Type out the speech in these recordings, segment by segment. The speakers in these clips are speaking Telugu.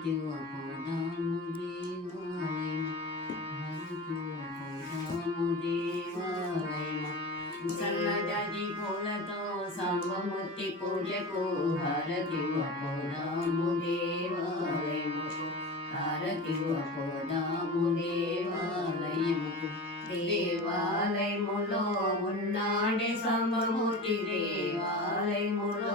హారతివ పోదాము దేవాలయము, హారతివ పోదాము దేవాలయము. సన్నజాజి పూలతో సాంబమూర్తి పూజకు హారతివ పోదాము దేవాలయము, హారతివ పోదాము దేవాలయముకు. దేవాలయములో ఉన్నాడే సాంబమూర్తి, దేవాలయములో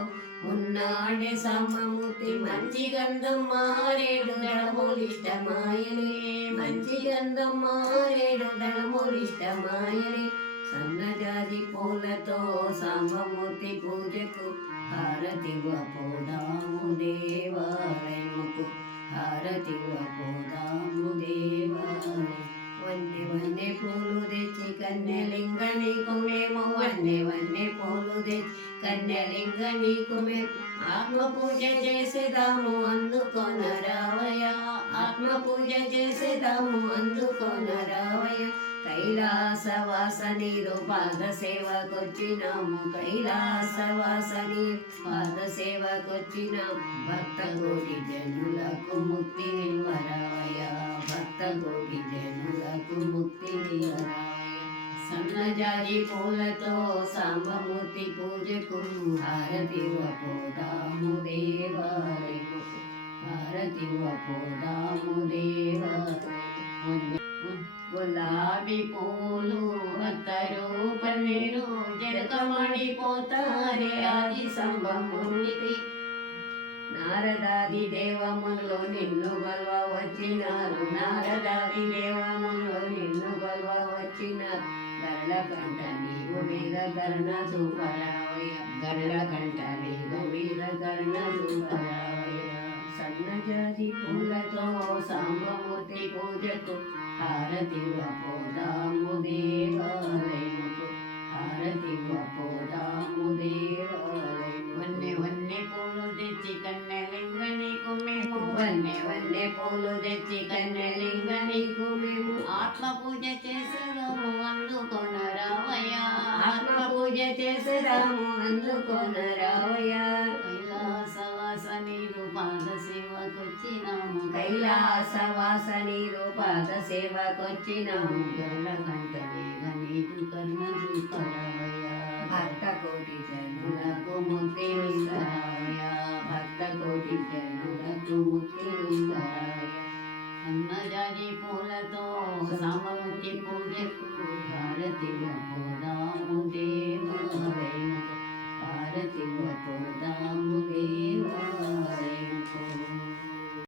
ఉన్నాడే సాంబమూర్తి. మంచి గంధం మారేడు దళములిష్టమాయనే, మంచి గంధం మారేడు దళములిష్టమాయనే. సన్నజాజి పూలతో సాంబమూర్తి పూజకు హారతివ పోదాము దేవాలయముకు, హారతివ పోదాము దేవాలయం. వన్నె వన్నె పూలు తెచ్చి కన్యలింగ నీకు మేము, వన్నె వన్నె పూలు తెచ్చి కన్యలింగ నీకు మేము. ఆత్మ పూజ చేసేదాము అందుకొన రావయ, ఆత్మ పూజ చేసేదాము అందుకొన రావయ. కైలాసవాసని పాద సేవకొచ్చినాము, కైలాసవాసని పాద సేవకొచ్చినాము. భక్త కోటి జనులకు ముక్తి నిల్వరావయ, భక్త కోటి జనులకు ముక్తి నిల్వరావయ. సన్నజాజి పూలతో సాంబమూర్తి పూజకు హారతివ పోదాము దేవాలయము, హారతివ పోదాము దేవాలయము. గులాబీ పూలు అత్తరు పన్నీరు జరకమడిపోతారే ఆది సంభమునికి. నారదాది దేవములో నిన్ను గొల్వ వచ్చినారు, నారదాది దేవములో నిన్ను గొల్వ వచ్చినారు. గరళ కంట నీవు మీద కర్ణ చూపరావయ, గరళ కంట నీవు మీద కర్ణ చూపరావయ. సన్నజాజి పూలతో సాంబమూర్తి పూజకు హారతివ పోదాము దేవాలయముకు, హారతివ పోదాము దేవాలయము. వన్నె వన్నె పూలు తెచ్చి కన్యలింగ నీకు మేము, వన్నె వన్నె పూలు తెచ్చి కన్యలింగ నీకు మేము. ఆత్మ పూజ చేసేదాము అందుకొన రావయ, ఆత్మ పూజ చేసేదాము అందుకొన రావయ. కైలాసవాసని పాద సేవకొచ్చినాము, కైలాసవాసని పాద సేవకొచ్చినాము. గరళ కంట వేగ నీకు కర్ణ చూపరావయ, భక్త కోటి జనులకు ముక్తి నిందరావయ, భక్త కోటి జనులకు ముక్తి నిందరావయ. సన్నజాజి పూలతో సాంబమూర్తి పూజకు హారతివ